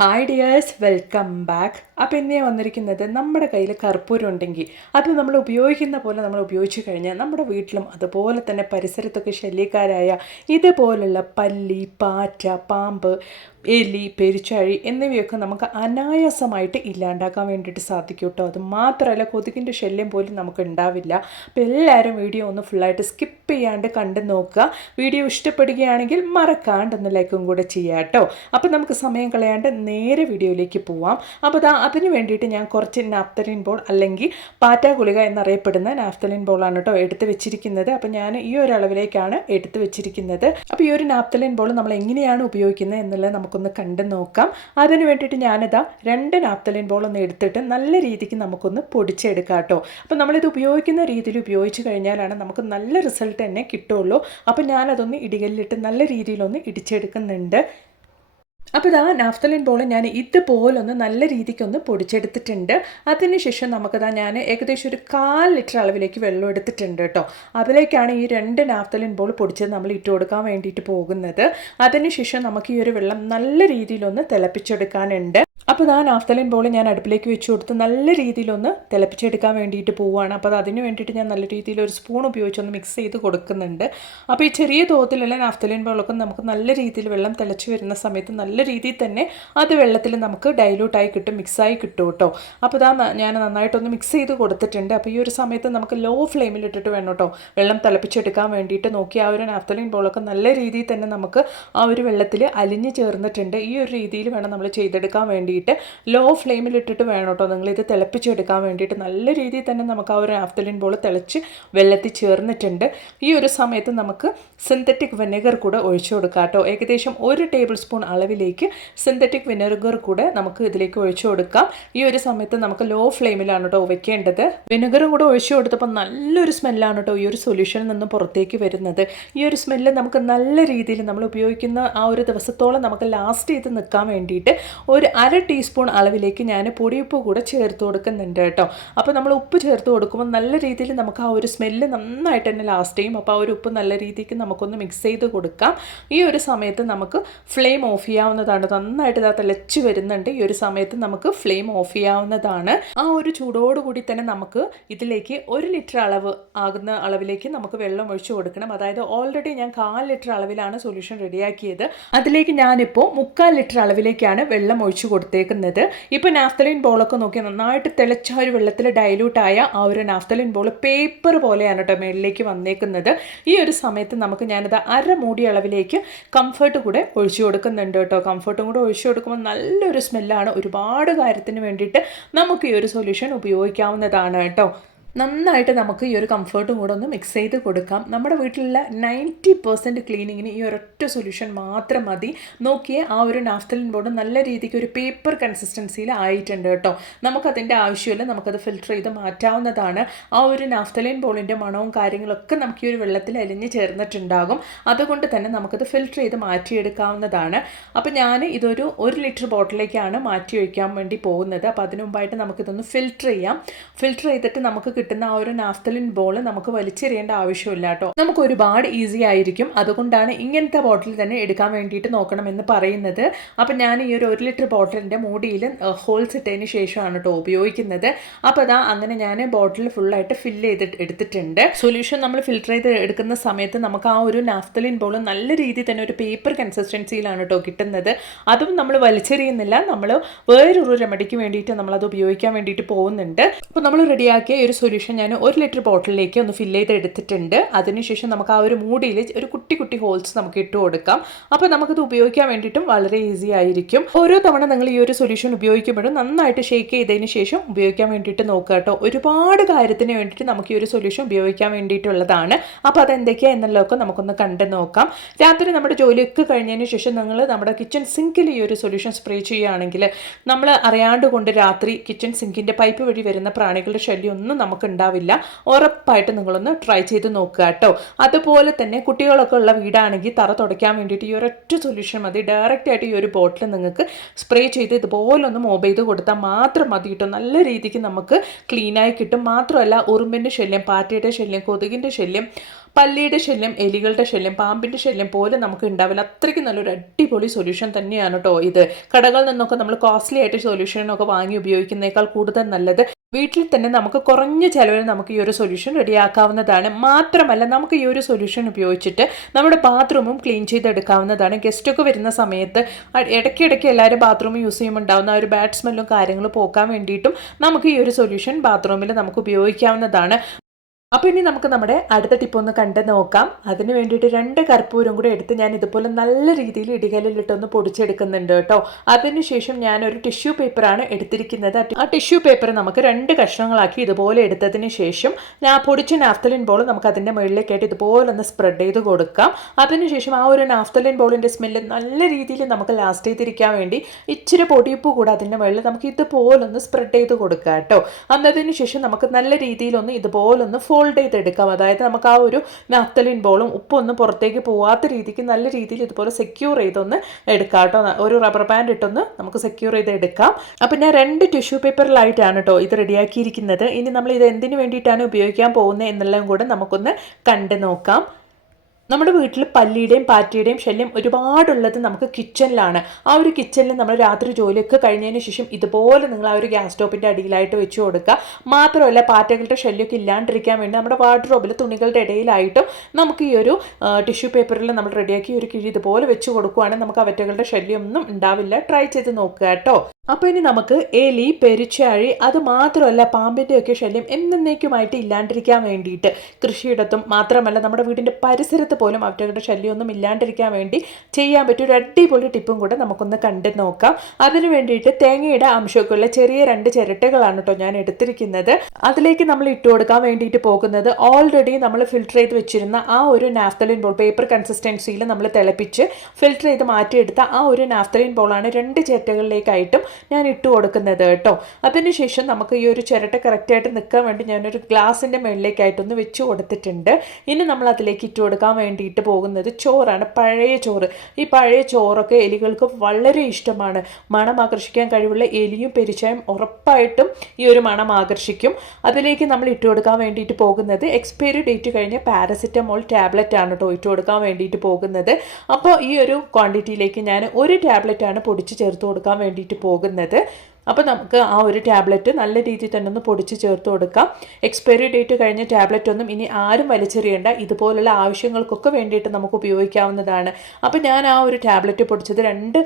Hi dears welcome back അപ്പോൾ ഇന്ന് വന്നിരിക്കുന്നത് നമ്മുടെ കയ്യിൽ കർപ്പൂരം ഉണ്ടെങ്കിൽ അത് നമ്മൾ ഉപയോഗിക്കുന്ന പോലെ നമ്മൾ ഉപയോഗിച്ച് കഴിഞ്ഞാൽ നമ്മുടെ വീട്ടിലും അതുപോലെ തന്നെ പരിസരത്തൊക്കെ ശല്യക്കാരായ ഇതുപോലുള്ള പല്ലി പാറ്റ പാമ്പ് എലി പെരിച്ചാഴി എന്നിവയൊക്കെ നമുക്ക് അനായാസമായിട്ട് ഇല്ലാണ്ടാക്കാൻ വേണ്ടിയിട്ട് സാധിക്കും കേട്ടോ. അത് മാത്രമല്ല കൊതുകിന്റെ ശല്യം പോലും നമുക്ക് ഉണ്ടാവില്ല. അപ്പോൾ എല്ലാവരും വീഡിയോ ഒന്ന് ഫുള്ളായിട്ട് സ്കിപ്പ് ചെയ്യാണ്ട് കണ്ട് നോക്കുക. വീഡിയോ ഇഷ്ടപ്പെടുകയാണെങ്കിൽ മറക്കാണ്ട് ഒന്ന് ലൈക്കും കൂടെ ചെയ്യാം കേട്ടോ. അപ്പോൾ നമുക്ക് സമയം കളയാണ്ട് നേരെ വീഡിയോയിലേക്ക് പോവാം. അപ്പോൾ ദാ അതിന് വേണ്ടിയിട്ട് ഞാൻ കുറച്ച് നാഫ്തലിൻ ബോൾ അല്ലെങ്കിൽ പാറ്റാ ഗുളിക എന്നറിയപ്പെടുന്ന നാഫ്തലിൻ ബോളാണ് കേട്ടോ എടുത്ത് വെച്ചിരിക്കുന്നത്. അപ്പോൾ ഞാൻ ഈ ഒരു അളവിലേക്കാണ് എടുത്ത് വെച്ചിരിക്കുന്നത്. അപ്പോൾ ഈ ഒരു നാഫ്തലിൻ ബോൾ നമ്മൾ എങ്ങനെയാണ് ഉപയോഗിക്കുന്നത് എന്നുള്ളത് നമുക്കൊന്ന് കണ്ടു നോക്കാം. അതിന് വേണ്ടിയിട്ട് ഞാനിതാ രണ്ട് നാപ്തലിൻ ഒന്ന് എടുത്തിട്ട് നല്ല രീതിക്ക് നമുക്കൊന്ന് പൊടിച്ചെടുക്കാം കേട്ടോ. അപ്പോൾ നമ്മളിത് ഉപയോഗിക്കുന്ന രീതിയിൽ ഉപയോഗിച്ച് കഴിഞ്ഞാലാണ് നമുക്ക് നല്ല റിസൾട്ട് തന്നെ കിട്ടുള്ളൂ. അപ്പോൾ ഞാനതൊന്ന് ഇടികല്ലിട്ട് നല്ല രീതിയിലൊന്ന് ഇടിച്ചെടുക്കുന്നുണ്ട്. അപ്പോൾ ഇതാ നാഫ്തലിൻ ബോൾ ഞാൻ ഇതുപോലൊന്ന് നല്ല രീതിക്കൊന്ന് പൊടിച്ചെടുത്തിട്ടുണ്ട്. അതിനുശേഷം നമുക്കിതാ ഞാൻ ഏകദേശം ഒരു കാൽ ലിറ്റർ അളവിലേക്ക് വെള്ളം എടുത്തിട്ടുണ്ട് കേട്ടോ അതിലേക്കാണ് ഈ രണ്ട് നാഫ്തലിൻ ബോൾ പൊടിച്ചത് നമ്മൾ ഇട്ട് കൊടുക്കാൻ വേണ്ടിയിട്ട് പോകുന്നത്. അതിനുശേഷം നമുക്ക് ഈ ഒരു വെള്ളം നല്ല രീതിയിലൊന്ന് തിളപ്പിച്ചെടുക്കാനുണ്ട്. അപ്പോൾ ഞാൻ നാഫ്തലിൻ ബോൾ ഞാൻ അടുപ്പിലേക്ക് വെച്ച് കൊടുത്ത് നല്ല രീതിയിലൊന്ന് തിളപ്പിച്ചെടുക്കാൻ വേണ്ടിയിട്ട് പോവുകയാണ് അപ്പോൾ അത് അതിന് വേണ്ടിയിട്ട് ഞാൻ നല്ല രീതിയിൽ ഒരു സ്പൂൺ ഉപയോഗിച്ചൊന്ന് മിക്സ് ചെയ്ത് കൊടുക്കുന്നുണ്ട്. അപ്പോൾ ഈ ചെറിയ തോതിലുള്ള നാഫ്തലിൻ ബോളൊക്കെ നമുക്ക് നല്ല രീതിയിൽ വെള്ളം തിളച്ച് വരുന്ന സമയത്ത് നല്ല രീതിയിൽ തന്നെ അത് വെള്ളത്തിൽ നമുക്ക് ഡൈലൂട്ടായി കിട്ടും മിക്സായി കിട്ടും കേട്ടോ. അപ്പോൾ ഇതാ ഞാൻ നന്നായിട്ടൊന്ന് മിക്സ് ചെയ്ത് കൊടുത്തിട്ടുണ്ട്. അപ്പോൾ ഈ ഒരു സമയത്ത് നമുക്ക് ലോ ഫ്ലെയിമിൽ ഇട്ടിട്ട് വേണം കേട്ടോ വെള്ളം തിളപ്പിച്ചെടുക്കാൻ വേണ്ടിയിട്ട്. നോക്കി ആ ഒരു നാഫ്തലിൻ ബോളൊക്കെ നല്ല രീതിയിൽ തന്നെ നമുക്ക് ആ ഒരു വെള്ളത്തിൽ അലിഞ്ഞ് ചേർന്നിട്ടുണ്ട്. ഈ ഒരു രീതിയിൽ വേണം നമ്മൾ ചെയ്തെടുക്കാൻ വേണ്ടിയിട്ട് ലോ ഫ്ലെയിമിൽ ഇട്ടിട്ട് വേണം കേട്ടോ. നിങ്ങളിത് തിളപ്പിച്ചെടുക്കാൻ വേണ്ടിയിട്ട് നല്ല രീതിയിൽ തന്നെ നമുക്ക് ആ ഒരു ആഫ്തലിൻ ബോൾ തിളച്ച് വെള്ളത്തിൽ ചേർന്നിട്ടുണ്ട്. ഈ ഒരു സമയത്ത് നമുക്ക് സിന്തറ്റിക് വിനെഗർ കൂടെ ഒഴിച്ചു കൊടുക്കാം കേട്ടോ. ഏകദേശം ഒരു ടേബിൾ സ്പൂൺ അളവിലേക്ക് സിന്തറ്റിക് വിനെഗർ കൂടെ നമുക്ക് ഇതിലേക്ക് ഒഴിച്ചു കൊടുക്കാം. ഈ ഒരു സമയത്ത് നമുക്ക് ലോ ഫ്ലെയിമിലാണ് കേട്ടോ വെക്കേണ്ടത്. വിനെഗറും കൂടെ ഒഴിച്ചു കൊടുത്തപ്പോൾ നല്ലൊരു സ്മെല്ലാണ് കേട്ടോ ഈ ഒരു സൊല്യൂഷനിൽ നിന്ന് പുറത്തേക്ക് വരുന്നത്. ഈ ഒരു സ്മെല്ല് നമുക്ക് നല്ല രീതിയിൽ നമ്മൾ ഉപയോഗിക്കുന്ന ആ ഒരു ദിവസത്തോളം നമുക്ക് ലാസ്റ്റ് ചെയ്ത് നിൽക്കാൻ വേണ്ടിയിട്ട് ഒരു അര ടീസ്പൂൺ അളവിലേക്ക് ഞാൻ പൊടിയുപ്പ് കൂടെ ചേർത്ത് കൊടുക്കുന്നുണ്ട് കേട്ടോ. അപ്പോൾ നമ്മൾ ഉപ്പ് ചേർത്ത് കൊടുക്കുമ്പോൾ നല്ല രീതിയിൽ നമുക്ക് ആ ഒരു സ്മെല്ല് നന്നായിട്ട് തന്നെ ലാസ്റ്റ് ചെയ്യും. അപ്പോൾ ആ ഒരു ഉപ്പ് നല്ല രീതിക്ക് നമുക്കൊന്ന് മിക്സ് ചെയ്ത് കൊടുക്കാം. ഈ ഒരു സമയത്ത് നമുക്ക് ഫ്ലെയിം ഓഫ് ചെയ്യാവുന്നതാണ്. നന്നായിട്ട് ഇതാ തിളച്ച് വരുന്നുണ്ട്. ഈ ഒരു സമയത്ത് നമുക്ക് ഫ്ലെയിം ഓഫ് ചെയ്യാവുന്നതാണ്. ആ ഒരു ചൂടോടുകൂടി തന്നെ നമുക്ക് ഇതിലേക്ക് ഒരു ലിറ്റർ അളവ് ആകുന്ന അളവിലേക്ക് നമുക്ക് വെള്ളം ഒഴിച്ചു കൊടുക്കണം. അതായത് ഓൾറെഡി ഞാൻ കാൽ ലിറ്റർ അളവിലാണ് സൊല്യൂഷൻ റെഡിയാക്കിയത് അതിലേക്ക് ഞാനിപ്പോൾ മുക്കാൽ ലിറ്റർ അളവിലേക്കാണ് വെള്ളം ഒഴിച്ചു കൊടുത്തേക്കുന്നത്. ഇപ്പോൾ നാഫ്തലിൻ ബോളൊക്കെ നോക്കി നന്നായിട്ട് തിളച്ച ഒരു വെള്ളത്തിൽ ഡൈലൂട്ടായ ആ ഒരു നാഫ്തലിൻ ബോൾ പേപ്പർ പോലെയാണ് കേട്ടോ മേളിലേക്ക് വന്നേക്കുന്നത്. ഈ ഒരു സമയത്ത് നമുക്ക് ഞാനത് അര മൂടി അളവിലേക്ക് കംഫർട്ട് കൂടെ ഒഴിച്ചു കൊടുക്കുന്നുണ്ട് കേട്ടോ കംഫർട്ടും കൂടെ ഒഴിച്ചു കൊടുക്കുമ്പോൾ നല്ലൊരു സ്മെല്ലാണ് ഒരുപാട് കാര്യത്തിന് വേണ്ടിയിട്ട് നമുക്ക് ഈ ഒരു സൊല്യൂഷൻ ഉപയോഗിക്കാവുന്നതാണ് കേട്ടോ നന്നായിട്ട് നമുക്ക് ഈ ഒരു കംഫർട്ടും കൂടെ ഒന്ന് മിക്സ് ചെയ്ത് കൊടുക്കാം. നമ്മുടെ വീട്ടിലുള്ള നയന്റി പെർസെന്റ് ക്ലീനിങ്ങിന് ഈ ഒരൊറ്റ സൊല്യൂഷൻ മാത്രം മതി. നോക്കിയേ ആ ഒരു നാഫ്തലിൻ ബോർഡ് നല്ല രീതിക്ക് ഒരു പേപ്പർ കൺസിസ്റ്റൻസിയിൽ ആയിട്ടുണ്ട് കേട്ടോ. നമുക്കതിന്റെ ആവശ്യമില്ല നമുക്കത് ഫിൽറ്റർ ചെയ്ത് മാറ്റാവുന്നതാണ്. ആ ഒരു നാഫ്തലിൻ ബോളിന്റെ മണവും കാര്യങ്ങളൊക്കെ നമുക്ക് ഈ ഒരു വെള്ളത്തിൽ അലിഞ്ഞ് ചേർന്നിട്ടുണ്ടാകും. അതുകൊണ്ട് തന്നെ നമുക്കത് ഫിൽറ്റർ ചെയ്ത് മാറ്റിയെടുക്കാവുന്നതാണ്. അപ്പോൾ ഞാൻ ഇതൊരു ഒരു ലിറ്റർ ബോട്ടിലേക്കാണ് മാറ്റി വയ്ക്കാൻ വേണ്ടി പോകുന്നത്. അപ്പോൾ അതിനുമുമ്പായിട്ട് നമുക്കിതൊന്ന് ഫിൽറ്റർ ചെയ്യാം. ഫിൽറ്റർ ചെയ്തിട്ട് നമുക്ക് കിട്ടുന്ന ആ ഒരു നാഫ്തലിൻ ബോൾ നമുക്ക് വലിച്ചെറിയേണ്ട ആവശ്യമില്ല കേട്ടോ. നമുക്ക് ഒരുപാട് ഈസി ആയിരിക്കും. അതുകൊണ്ടാണ് ഇങ്ങനത്തെ ബോട്ടിൽ തന്നെ എടുക്കാൻ വേണ്ടിയിട്ട് നോക്കണമെന്ന് പറയുന്നത്. അപ്പം ഞാൻ ഈ ഒരു ഒരു ലിറ്റർ ബോട്ടിലിന്റെ മൂടിയിൽ ഹോൾസ് ഇട്ടതിന് ശേഷമാണ് കേട്ടോ ഉപയോഗിക്കുന്നത്. അപ്പോൾ അതാ അങ്ങനെ ഞാൻ ബോട്ടിൽ ഫുള്ളായിട്ട് ഫില്ല് ചെയ്തിട്ട് എടുത്തിട്ടുണ്ട്. സൊല്യൂഷൻ നമ്മൾ ഫിൽറ്റർ ചെയ്ത് എടുക്കുന്ന സമയത്ത് നമുക്ക് ആ ഒരു നാഫ്തലിൻ ബോൾ നല്ല രീതിയിൽ തന്നെ ഒരു പേപ്പർ കൺസിസ്റ്റൻസിയിലാണ് കേട്ടോ കിട്ടുന്നത്. അതും നമ്മൾ വലിച്ചെറിയുന്നില്ല. നമ്മൾ വേറൊരു റെമഡിക്ക് വേണ്ടിയിട്ട് നമ്മളത് ഉപയോഗിക്കാൻ വേണ്ടിയിട്ട് പോകുന്നുണ്ട്. അപ്പോൾ നമ്മൾ റെഡിയാക്കിയ ഒരു സൊല്യൂഷൻ ഞാൻ ഒരു ലിറ്റർ ബോട്ടിലേക്ക് ഒന്ന് ഫില്ല് ചെയ്ത് എടുത്തിട്ടുണ്ട് അതിനുശേഷം നമുക്ക് ആ ഒരു മൂടിയിൽ ഒരു കുട്ടി കുട്ടി ഹോൾസ് നമുക്ക് ഇട്ട് കൊടുക്കാം. അപ്പോൾ നമുക്കത് ഉപയോഗിക്കാൻ വേണ്ടിയിട്ടും വളരെ ഈസി ആയിരിക്കും. ഓരോ തവണ നിങ്ങൾ ഈ ഒരു സൊല്യൂഷൻ ഉപയോഗിക്കുമ്പോഴും നന്നായിട്ട് ഷേക്ക് ചെയ്തതിന് ശേഷം ഉപയോഗിക്കാൻ വേണ്ടിയിട്ട് നോക്കുക കേട്ടോ. ഒരുപാട് കാര്യത്തിന് വേണ്ടിയിട്ട് നമുക്ക് ഈ ഒരു സൊല്യൂഷൻ ഉപയോഗിക്കാൻ വേണ്ടിയിട്ടുള്ളതാണ്. അപ്പോൾ അതെന്തൊക്കെയാണ് എന്നുള്ളതൊക്കെ നമുക്കൊന്ന് കണ്ടു നോക്കാം. രാത്രി നമ്മുടെ ജോലിയൊക്കെ കഴിഞ്ഞതിന് ശേഷം നിങ്ങൾ നമ്മുടെ കിച്ചൺ സിങ്കിൽ ഈ ഒരു സൊല്യൂഷൻ സ്പ്രേ ചെയ്യുകയാണെങ്കിൽ നമ്മൾ അറിയാണ്ട് കൊണ്ട് രാത്രി കിച്ചൺ സിങ്കിന്റെ പൈപ്പ് വഴി വരുന്ന പ്രാണികളുടെ ശല്യം ഒന്നും നമുക്ക് ഉണ്ടാവില്ല ഉറപ്പായിട്ട് നിങ്ങളൊന്ന് ട്രൈ ചെയ്ത് നോക്കുക കേട്ടോ. അതുപോലെ തന്നെ കുട്ടികളൊക്കെ ഉള്ള വീടാണെങ്കിൽ തറ തുടയ്ക്കാൻ വേണ്ടിയിട്ട് ഈ ഒരൊറ്റ സൊല്യൂഷൻ മതി. ഡയറക്റ്റ് ആയിട്ട് ഈ ഒരു ബോട്ടിൽ നിങ്ങൾക്ക് സ്പ്രേ ചെയ്ത് ഇതുപോലെ ഒന്ന് മോബ് ചെയ്ത് കൊടുത്താൽ മാത്രം മതി കിട്ടും. നല്ല രീതിക്ക് നമുക്ക് ക്ലീനായി കിട്ടും. മാത്രമല്ല ഉറുമ്പിന്റെ ശല്യം പാറ്റയുടെ ശല്യം കൊതുകിന്റെ ശല്യം പല്ലിയുടെ ശല്യം എലികളുടെ ശല്യം പാമ്പിന്റെ ശല്യം പോലെ നമുക്ക് ഉണ്ടാവില്ല. അത്രയ്ക്ക് നല്ലൊരു അടിപൊളി സൊല്യൂഷൻ തന്നെയാണ് കേട്ടോ ഇത്. കടകളിൽ നിന്നൊക്കെ നമ്മൾ കോസ്റ്റ്ലി ആയിട്ട് സൊല്യൂഷനൊക്കെ വാങ്ങി ഉപയോഗിക്കുന്നേക്കാൾ കൂടുതൽ നല്ലത്. വീട്ടിൽ തന്നെ നമുക്ക് കുറഞ്ഞ ചിലവിൽ നമുക്ക് ഈ ഒരു സൊല്യൂഷൻ റെഡിയാക്കാവുന്നതാണ്. മാത്രമല്ല നമുക്ക് ഈ ഒരു സൊല്യൂഷൻ ഉപയോഗിച്ചിട്ട് നമ്മുടെ ബാത്റൂമും ക്ലീൻ ചെയ്തെടുക്കാവുന്നതാണ്. ഗസ്റ്റൊക്കെ വരുന്ന സമയത്ത് ഇടയ്ക്കിടയ്ക്ക് എല്ലാവരും ബാത്റൂം യൂസ് ചെയ്യുമ്പോണ്ടാവുന്ന ആ ഒരു ബാഡ് സ്മെല്ലും കാര്യങ്ങളും പോക്കാൻ വേണ്ടിയിട്ടും നമുക്ക് ഈ ഒരു സൊല്യൂഷൻ ബാത്റൂമിൽ നമുക്ക് ഉപയോഗിക്കാവുന്നതാണ്. അപ്പോൾ ഇനി നമുക്ക് നമ്മുടെ അടുത്ത ടിപ്പ് ഒന്ന് കണ്ട് നോക്കാം. അതിന് വേണ്ടിയിട്ട് രണ്ട് കർപ്പൂരം കൂടെ എടുത്ത് ഞാൻ ഇതുപോലെ നല്ല രീതിയിൽ ഇടികലിലിട്ടൊന്ന് പൊടിച്ചെടുക്കുന്നുണ്ട് കേട്ടോ. അതിനുശേഷം ഞാൻ ഒരു ടിഷ്യൂ പേപ്പറാണ് എടുത്തിരിക്കുന്നത്. ആ ടിഷ്യൂ പേപ്പർ നമുക്ക് രണ്ട് കഷ്ണങ്ങളാക്കി ഇതുപോലെ എടുത്തതിന് ശേഷം ഞാൻ പൊടിച്ച നാഫ്തലിൻ ബോൾ നമുക്ക് അതിന്റെ മുകളിലേക്കായിട്ട് ഇതുപോലെ ഒന്ന് സ്പ്രെഡ് ചെയ്ത് കൊടുക്കാം. അതിനുശേഷം ആ ഒരു നാഫ്തലിൻ ബോളിന്റെ സ്മെല്ല് നല്ല രീതിയിൽ നമുക്ക് ലാസ്റ്റ് ചെയ്തിരിക്കാൻ വേണ്ടി ഇച്ചിരി പൊടിയുപ്പ് കൂടെ അതിന്റെ മുകളിൽ നമുക്ക് ഇതുപോലൊന്ന് സ്പ്രെഡ് ചെയ്ത് കൊടുക്കാം കേട്ടോ. അന്നതിന് ശേഷം നമുക്ക് നല്ല രീതിയിലൊന്ന് ഇതുപോലൊന്ന് ഫോൾഡ് ചെയ്തെടുക്കാം. അതായത് നമുക്ക് ആ ഒരു നാഫ്തലിൻ ബോളും ഉപ്പൊന്നും പുറത്തേക്ക് പോവാത്ത രീതിക്ക് നല്ല രീതിയിൽ ഇതുപോലെ സെക്യൂർ ചെയ്തൊന്ന് എടുക്കാം കേട്ടോ. ഒരു റബ്ബർ ബാൻഡ് ഇട്ടൊന്ന് നമുക്ക് സെക്യൂർ ചെയ്ത് എടുക്കാം അപ്പം ഞാൻ രണ്ട് ടിഷ്യൂ പേപ്പറിലായിട്ടാണ് കേട്ടോ ഇത് റെഡിയാക്കിയിരിക്കുന്നത് ഇനി നമ്മൾ ഇത് എന്തിനു വേണ്ടിയിട്ടാണ് ഉപയോഗിക്കാൻ പോകുന്നത് എന്നെല്ലാം കൂടെ നമുക്കൊന്ന് കണ്ടു നോക്കാം. നമ്മുടെ വീട്ടിൽ പല്ലിയുടെയും പാറ്റയുടെയും ശല്യം ഒരുപാടുള്ളത് നമുക്ക് കിച്ചണിലാണ് ആ ഒരു കിച്ചണിൽ നമ്മൾ രാത്രി ജോലിയൊക്കെ കഴിഞ്ഞതിന് ശേഷം ഇതുപോലെ നിങ്ങൾ ആ ഒരു ഗ്യാസ് സ്റ്റോപ്പിന്റെ അടിയിലായിട്ട് വെച്ച് കൊടുക്കുക. മാത്രമല്ല പാറ്റകളുടെ ശല്യമൊക്കെ ഇല്ലാണ്ടിരിക്കാൻ വേണ്ടി നമ്മുടെ വാർഡ്രോബിൽ തുണികളുടെ ഇടയിലായിട്ടും നമുക്ക് ഈ ഒരു ടിഷ്യൂ പേപ്പറിൽ നമ്മൾ റെഡിയാക്കി ഒരു കിഴി ഇതുപോലെ വെച്ച് കൊടുക്കുകയാണെങ്കിൽ നമുക്ക് അവറ്റകളുടെ ശല്യമൊന്നും ഉണ്ടാവില്ല. ട്രൈ ചെയ്ത് നോക്കുക കേട്ടോ. അപ്പോൾ ഇനി നമുക്ക് എലി പെരിച്ചാഴി അത് മാത്രമല്ല പാമ്പിന്റെ ഒക്കെ ശല്യം എന്നേക്കുമായിട്ട് ഇല്ലാണ്ടിരിക്കാൻ വേണ്ടിയിട്ട്. കൃഷിയിടത്തും മാത്രമല്ല നമ്മുടെ വീടിന്റെ പരിസരത്ത് പോലും അവറ്റകളുടെ ശല്യമൊന്നും ഇല്ലാണ്ടിരിക്കാൻ വേണ്ടി ചെയ്യാൻ പറ്റിയ ഒരു അടിപൊളി ടിപ്പും കൂടെ നമുക്കൊന്ന് കണ്ടു നോക്കാം. അതിന് വേണ്ടിയിട്ട് തേങ്ങയുടെ അംശമൊക്കെ ഉള്ള ചെറിയ രണ്ട് ചിരട്ടകളാണ് കേട്ടോ ഞാൻ എടുത്തിരിക്കുന്നത്. അതിലേക്ക് നമ്മൾ ഇട്ട് കൊടുക്കാൻ വേണ്ടിയിട്ട് പോകുന്നത് ഓൾറെഡി നമ്മൾ ഫിൽറ്റർ ചെയ്ത് വെച്ചിരുന്ന ആ ഒരു നാഫ്തലിൻ ബോൾ പേപ്പർ കൺസിസ്റ്റൻസിയിൽ നമ്മൾ തിളപ്പിച്ച് ഫിൽറ്റർ ചെയ്ത് മാറ്റിയെടുത്ത ആ ഒരു നാഫ്തലിൻ ബോളാണ് രണ്ട് ചിരട്ടകളിലേക്കായിട്ടും ഞാൻ ഇട്ട് കൊടുക്കുന്നത് കേട്ടോ. അതിനുശേഷം നമുക്ക് ഈ ഒരു ചിരട്ട കറക്റ്റായിട്ട് നിൽക്കാൻ വേണ്ടി ഞാനൊരു ഗ്ലാസിന്റെ മുകളിലേക്കായിട്ടൊന്ന് വെച്ച് കൊടുത്തിട്ടുണ്ട്. ഇനി നമ്മൾ അതിലേക്ക് ഇട്ട് കൊടുക്കാൻ വേണ്ടിയിട്ട് പോകുന്നത് ചോറാണ് പഴയ ചോറ്. ഈ പഴയ ചോറൊക്കെ എലികൾക്ക് വളരെ ഇഷ്ടമാണ്. മണം ആകർഷിക്കാൻ കഴിവുള്ള എലിയും പെരിച്ചായും ഉറപ്പായിട്ടും ഈ ഒരു മണം ആകർഷിക്കും. അതിലേക്ക് നമ്മൾ ഇട്ട് കൊടുക്കാൻ വേണ്ടിയിട്ട് പോകുന്നത് എക്സ്പയറി ഡേറ്റ് കഴിഞ്ഞ പാരസിറ്റമോൾ ടാബ്ലറ്റ് ആണ് കേട്ടോ ഇട്ട് കൊടുക്കാൻ വേണ്ടിയിട്ട് പോകുന്നത്. അപ്പോൾ ഈ ഒരു ക്വാണ്ടിറ്റിയിലേക്ക് ഞാൻ ഒരു ടാബ്ലറ്റ് ആണ് പൊടിച്ച് ചേർത്ത് കൊടുക്കാൻ വേണ്ടിയിട്ട് പോകുന്നത് പോകുന്നത് അപ്പോൾ നമുക്ക് ആ ഒരു ടാബ്ലറ്റ് നല്ല രീതിയിൽ തന്നെ ഒന്ന് പൊടിച്ച് ചേർത്ത് കൊടുക്കാം. എക്സ്പയറി ഡേറ്റ് കഴിഞ്ഞ ടാബ്ലറ്റ് ഒന്നും ഇനി ആരും വലിച്ചെറിയേണ്ട. ഇതുപോലുള്ള ആവശ്യങ്ങൾക്കൊക്കെ വേണ്ടിയിട്ട് നമുക്ക് ഉപയോഗിക്കാവുന്നതാണ്. അപ്പോൾ ഞാൻ ആ ഒരു ടാബ്ലറ്റ് പൊടിച്ചത് രണ്ട്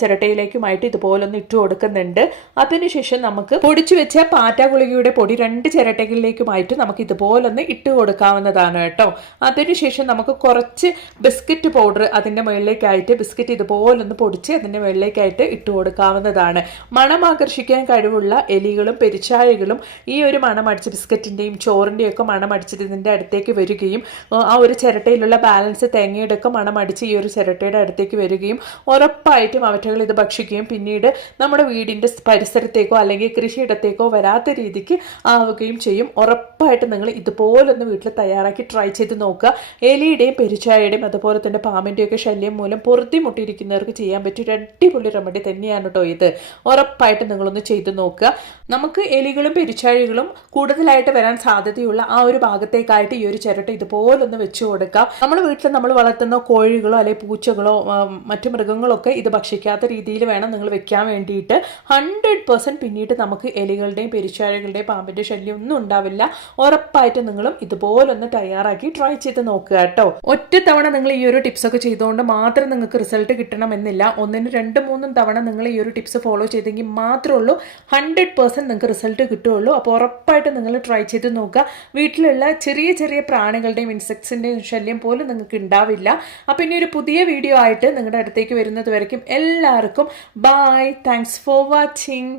ചിരട്ടയിലേക്കുമായിട്ട് ഇതുപോലൊന്ന് ഇട്ട് കൊടുക്കുന്നുണ്ട്. അതിനുശേഷം നമുക്ക് പൊടിച്ചു വെച്ച പാറ്റ ഗുളികയുടെ പൊടി രണ്ട് ചിരട്ടകളിലേക്കുമായിട്ട് നമുക്ക് ഇതുപോലൊന്ന് ഇട്ട് കൊടുക്കാവുന്നതാണ് കേട്ടോ. അതിനുശേഷം നമുക്ക് കുറച്ച് ബിസ്ക്കറ്റ് പൗഡർ അതിന്റെ മുകളിലേക്കായിട്ട് ബിസ്ക്കറ്റ് ഇതുപോലൊന്ന് പൊടിച്ച് അതിന്റെ മുകളിലേക്കായിട്ട് ഇട്ട് കൊടുക്കാവുന്നതാണ്. മണം ആകർഷിക്കാൻ കഴിവുള്ള എലികളും പെരിച്ചാഴികളും ഈ ഒരു മണമടിച്ച് ബിസ്ക്കറ്റിന്റെയും ചോറിന്റെയും ഒക്കെ മണമടിച്ചിട്ട് ഇതിന്റെ അടുത്തേക്ക് വരികയും ആ, ഒരു ചിരട്ടയിലുള്ള ബാലൻസ് തേങ്ങയുടെ ഒക്കെ മണമടിച്ച് ഈ ഒരു ചിരട്ടയുടെ അടുത്തേക്ക് വരികയും ഉറപ്പായിട്ടും അവറ്റകൾ ഇത് ഭക്ഷിക്കുകയും പിന്നീട് നമ്മുടെ വീടിന്റെ പരിസരത്തേക്കോ അല്ലെങ്കിൽ കൃഷിയിടത്തേക്കോ വരാത്ത രീതിക്ക് ആവുകയും ചെയ്യും. ഉറപ്പായിട്ടും നിങ്ങൾ ഇതുപോലൊന്ന് വീട്ടിൽ തയ്യാറാക്കി ട്രൈ ചെയ്ത് നോക്കുക. എലിയുടെയും പെരിച്ചായയുടെയും അതുപോലെ തന്നെ പാമ്പിന്റെയൊക്കെ ശല്യം മൂലം പൊറുതിമുട്ടിയിരിക്കുന്നവർക്ക് ചെയ്യാൻ പറ്റിയ ഒരു അടിപൊളി റെമഡി തന്നെയാണ് കേട്ടോ ഇത്. ഉറപ്പായിട്ടും നിങ്ങളൊന്ന് ചെയ്തു നോക്കുക. നമുക്ക് എലികളും പെരിച്ചാഴികളും കൂടുതലായിട്ട് വരാൻ സാധ്യതയുള്ള ആ ഒരു ഭാഗത്തേക്കായിട്ട് ഈ ഒരു ചിരട്ട ഇതുപോലൊന്ന് വെച്ച് കൊടുക്കാം. നമ്മൾ വീട്ടിൽ നമ്മൾ വളർത്തുന്ന കോഴികളോ അല്ലെങ്കിൽ പൂച്ചകളോ മറ്റു മൃഗങ്ങളൊക്കെ ഇത് ഭക്ഷിക്കാത്ത രീതിയിൽ വേണം നിങ്ങൾ വെക്കാൻ വേണ്ടിയിട്ട്. ഹൺഡ്രഡ് പെർസെന്റ് പിന്നീട് നമുക്ക് എലികളുടെയും പെരിച്ചാഴികളുടെയും പാമ്പിന്റെ ശല്യം ഒന്നും ഉണ്ടാവില്ല. ഉറപ്പായിട്ട് നിങ്ങളും ഇതുപോലൊന്ന് തയ്യാറാക്കി ട്രൈ ചെയ്ത് നോക്കുക കേട്ടോ. ഒറ്റ തവണ നിങ്ങൾ ഈ ഒരു ടിപ്സൊക്കെ ചെയ്തുകൊണ്ട് മാത്രം നിങ്ങൾക്ക് റിസൾട്ട് കിട്ടണമെന്നില്ല. ഒന്നിന് രണ്ട് മൂന്നും തവണ നിങ്ങൾ ഈ ഒരു ടിപ്സ് ഫോളോ ചെയ്തെങ്കിൽ മാത്രമേ ഉള്ളൂ ഹൺഡ്രഡ് പെർസെന്റ് നിങ്ങൾക്ക് റിസൾട്ട് കിട്ടുകയുള്ളൂ. അപ്പോൾ ഉറപ്പായിട്ട് നിങ്ങൾ ട്രൈ ചെയ്ത് നോക്കുക. വീട്ടിലുള്ള ചെറിയ ചെറിയ പ്രാണികളുടെയും ഇൻസെക്ട്സിന്റെയും ശല്യം പോലും നിങ്ങൾക്ക് ഉണ്ടാവില്ല. അപ്പോൾ ഇനി ഒരു പുതിയ വീഡിയോ ആയിട്ട് നിങ്ങളുടെ അടുത്തേക്ക് വരുന്നത് വരയ്ക്കും. എല്ലാവർക്കും ബായ് താങ്ക്സ് ഫോർ വാച്ചിങ്